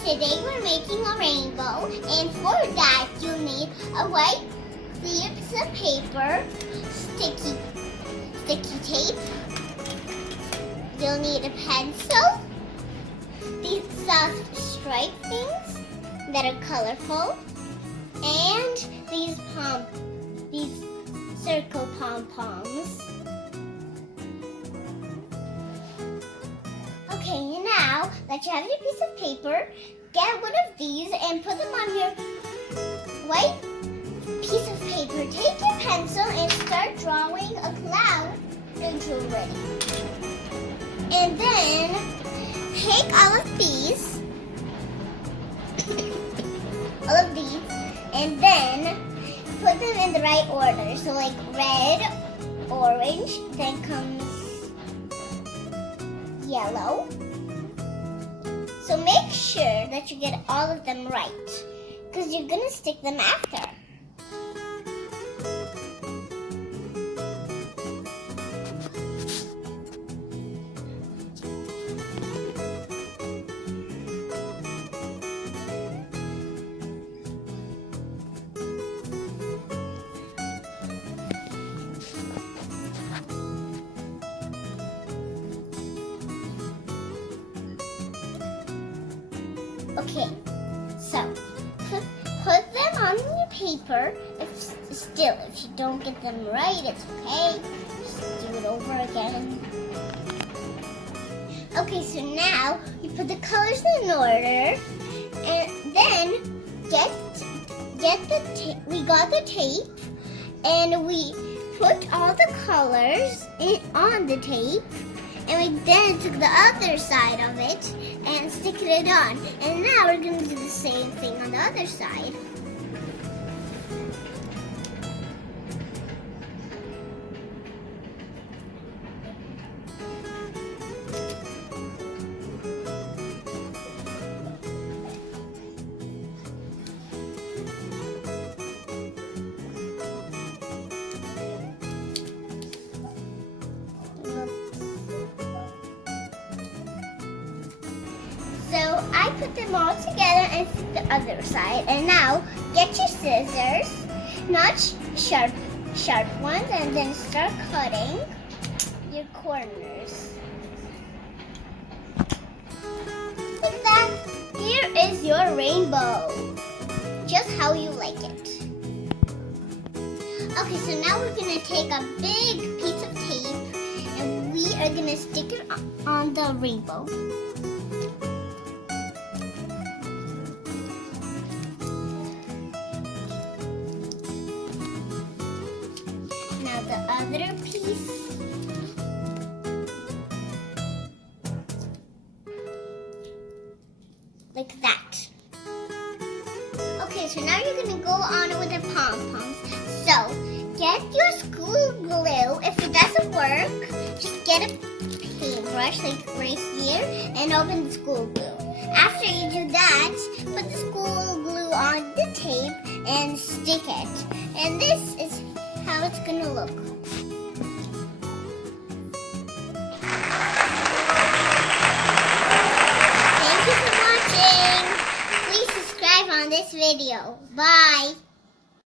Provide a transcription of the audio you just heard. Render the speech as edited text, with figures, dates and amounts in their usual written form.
Today we're making a rainbow, and for that you'll need a white clear piece of paper, sticky tape. You'll need a pencil, these soft stripe things that are colorful, and these circle pom-poms. Okay, now that you have your piece of paper, get one of these and put them on your white piece of paper. Take your pencil and start drawing a cloud until ready. And then take all of these, and then put them in the right order. So like red, orange, then comes yellow. So make sure that you get all of them right, because you're going to stick them after. Okay, so put them on your paper. If you don't get them right, it's okay. Just do it over again. Okay, so now you put the colors in order, and then we got the tape, and we put all the colors on the tape. And we then took the other side of it and stick it on. And now we're going to do the same thing on the other side. So I put them all together and stick the other side. And now get your scissors, not sharp ones, and then start cutting your corners. Like that. Here is your rainbow, just how you like it. Okay, so now we're gonna take a big piece of tape and we are gonna stick it on the rainbow. The other piece. Like that. Okay, so now you're going to go on with the pom-poms. So, get your school glue. If it doesn't work, just get a paintbrush like right here and open the school glue. After you do that, put the school glue on the tape and stick it. And this is how it's going to look. Thank you for watching. Please subscribe on this video. Bye.